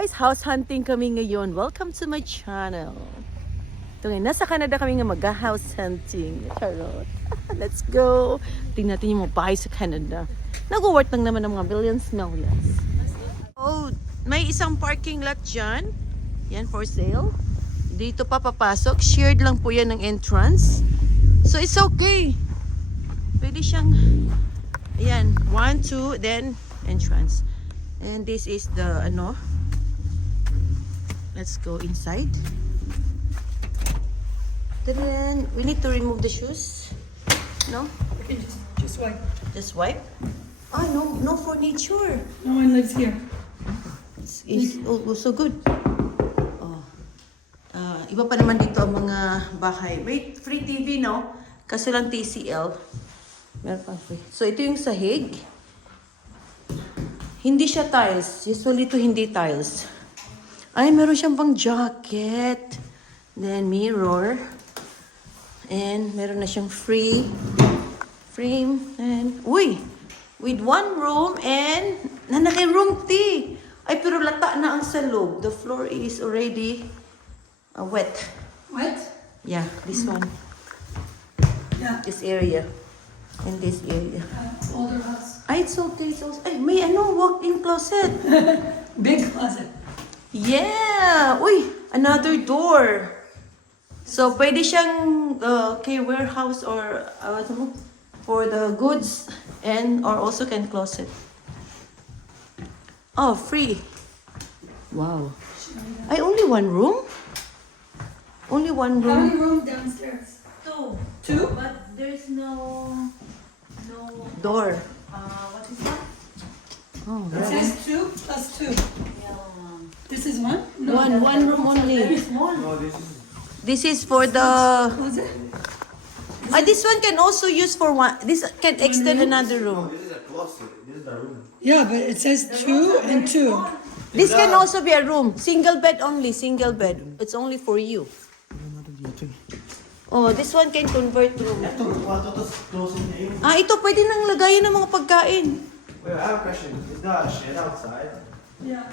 guys! House hunting kami ngayon. Welcome to my channel. Ito ngayon, nasa Canada kami nga mag-house hunting. Charot. Let's go! Tingnan natin yung mga bahay sa Canada. Nag-worth lang naman ng mga millions. Oh, may isang parking lot dyan. Yan, for sale. Dito pa papasok. Shared lang po yan ng entrance. So, it's okay. Pwede siyang, ayan, 1, 2, then entrance. And this is the, let's go inside. Then, we need to remove the shoes. No? Okay, just wipe. Just wipe? Oh, no furniture. No one lives here. It's so good. Oh. Iba pa naman dito ang mga bahay. May free TV, no? Kasi lang TCL. Meron pang free. So, ito yung sahig. Hindi siya tiles. Usually ito hindi tiles. Ay, meron siyang pang jacket. Then, mirror. And, meron na siyang free frame. And, uy! With one room and room T. Ay, pero lata na ang sa loob. The floor is already wet. What? Yeah, this one. Yeah. This area. And this area. Older house. Ay, it's okay. Ay, may walk-in closet. Big closet. Yeah! Uy! Another door. So, pwede siyang warehouse or for the goods and or also can closet. Oh, free. Wow. Ay, only one room? Only one How many room? rooms downstairs? Two. Two? But there's no door. What is that? Oh, It says 2 plus 2. This is one? one room only. This is for the. Closet? This one can also use for one. This can extend another room. This is a closet. This is the room. Yeah, but it says 2 and 2. This can also be a room. Single bed only. Single bed. It's only for you. Oh, this one can convert room. Ito, kwarto to closet na yun. Ito pwede nang lagayan ng mga pagkain. Wait, I have a question. Is there a shed outside? Yeah.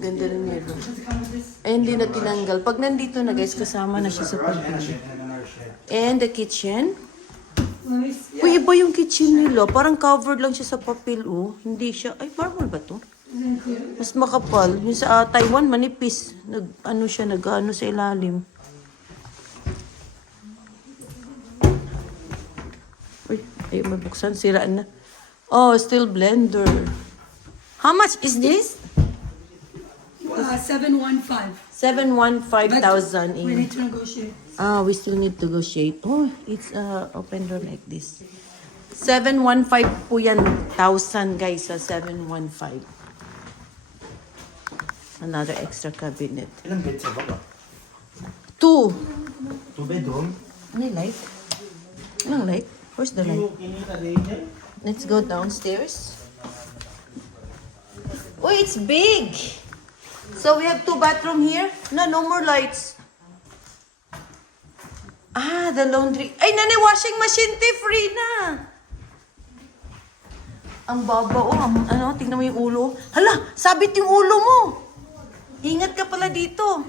Ganda rin yung room. Does it come with this? Ay, hindi na tinanggal. Pag nandito na guys, kasama na siya sa Garage and a pagkain. shed and another shed. And the kitchen. Let me see. Uy, iba yung kitchen nila. Parang covered lang siya sa papel, oh. Hindi siya. Ay, marble ba to? Isn't it? Mas makapal. Yung sa Taiwan, manipis. Nag sa ilalim. Uy, ay, mabuksan. Sira na. Oh, still blender. How much is this? 715. 715,000 We in. need to negotiate. We still need to negotiate. Oh, it's open door like this. 715 po yan. 1,000 guys, 715. Another extra cabinet. Ilang bed sa baba? 2. 2 bedroom? Ano yung light? Anong light? Where's the light? Kinita din yan? Let's go downstairs. Oh, it's big. So we have 2 bathroom here. No more lights. The laundry. Ay, nani, washing machine, free na. Ang baba, tingnan mo yung ulo. Hala, sabit yung ulo mo. Ingat ka pala dito.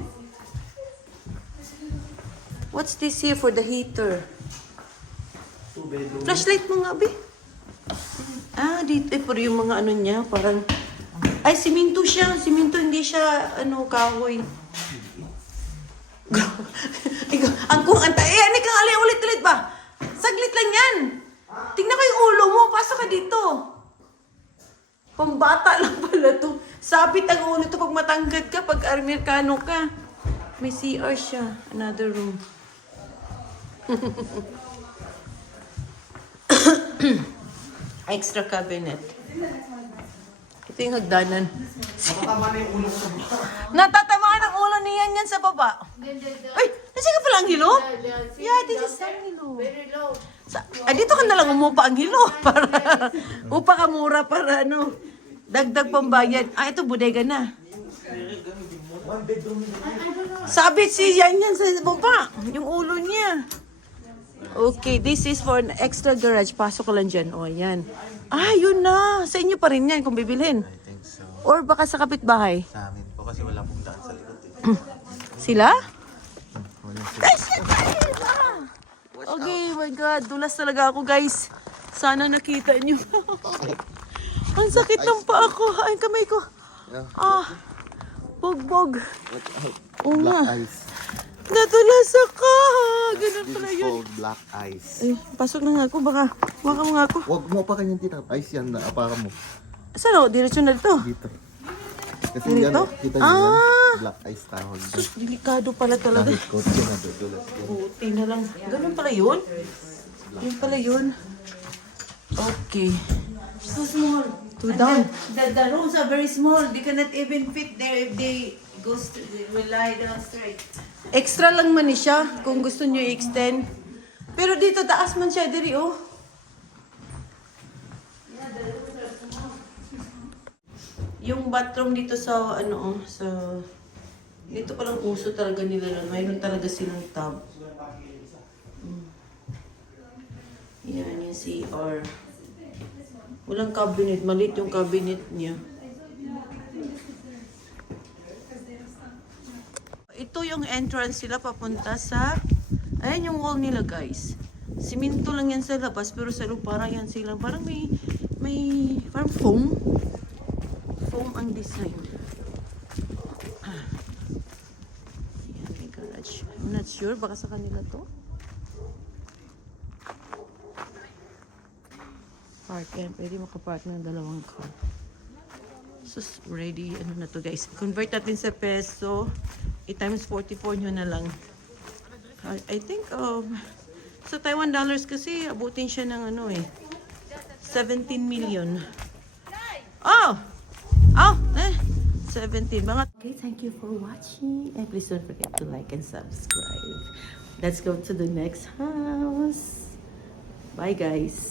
What's this here for the heater? 2 bedroom. Flashlight mo nga, Abi. Dito. Pero yung mga niya, parang. Ay, siminto siya. Siminto, hindi siya, kahoy. Ang ano kang alay ulit-ulit ba? Saglit lang yan. Tingnan ko yung ulo mo. Pasok ka dito. Pambata lang pala to. Sabit ang ulo to pag matangkad ka, pag Amerikano ka. May CR siya. Another room. Extra cabinet. Ito yung hagdanan. Nakatama na yung ulo ko sa baba. Natatamaan ang ulo niyan yan sa baba. Ay, nasa ka pala ang hilo? Yeah, this is ang hilo. Very low. Dito ka na lang umupa ang hilo. Para, upa ka mura para dagdag pambayad. Ito bodega na. 1 bedroom na. Sabit si yan sa baba. Yung ulo niya. Okay, this is for an extra garage. Pasok ko lang dyan. O, yan. Yun na. Sa inyo pa rin yan kung bibilhin. I think so. Or baka sa kapitbahay? Sa amin po kasi wala pong daan sa likod eh. Sila? Wala Guys, shit! Okay, my God. Dulas talaga ako, guys. Sana nakita niyo. Ang sakit ng paa ko. Ay, kamay ko. Ah, bugbog. Oo nga. ice. Natulas ako. Ganun pala This is yun. called black ice. Eh, pasok na nga ako. Baka mo nga ako. Huwag mo pa kanyang tinap. Ice yan na apara mo. Saan ako? Diretsyon na dito. Dito. Kasi Dito? yan, kita niyo Ah! yan. Black ice tawag. Sus, delikado pala talaga. Kahit kotse na dudulas yan. Buti na lang. Ganun pala yun? Yun pala yun. Okay. So small. Two down. The rooms are very small. They cannot even fit there if they they will lie down straight. Extra lang man ni siya kung gusto niyo i-extend. Pero dito taas man siya diri oh. Yung bathroom dito sa ano oh, sa dito palang uso talaga nila. Mayroon talaga silang tub. Yan yung CR. Walang cabinet. Maliit yung cabinet niya. Ito yung entrance sila papunta sa... Ayan yung wall nila, guys. Siminto lang yan sa labas, pero sa loob parang yan sila. Parang may parang foam. Foam ang design. Ayan, may garage. I'm not sure. Baka sa kanila to. Park yan. Pwede makapark ng dalawang car. So, ready. Ano na to, guys? Convert natin sa peso. 8 times 44 nyo na lang. I think, sa Taiwan dollars kasi, abutin siya ng ano eh. 17 million. Oh! Oh! 17. Mga... Okay, thank you for watching. And please don't forget to like and subscribe. Let's go to the next house. Bye, guys.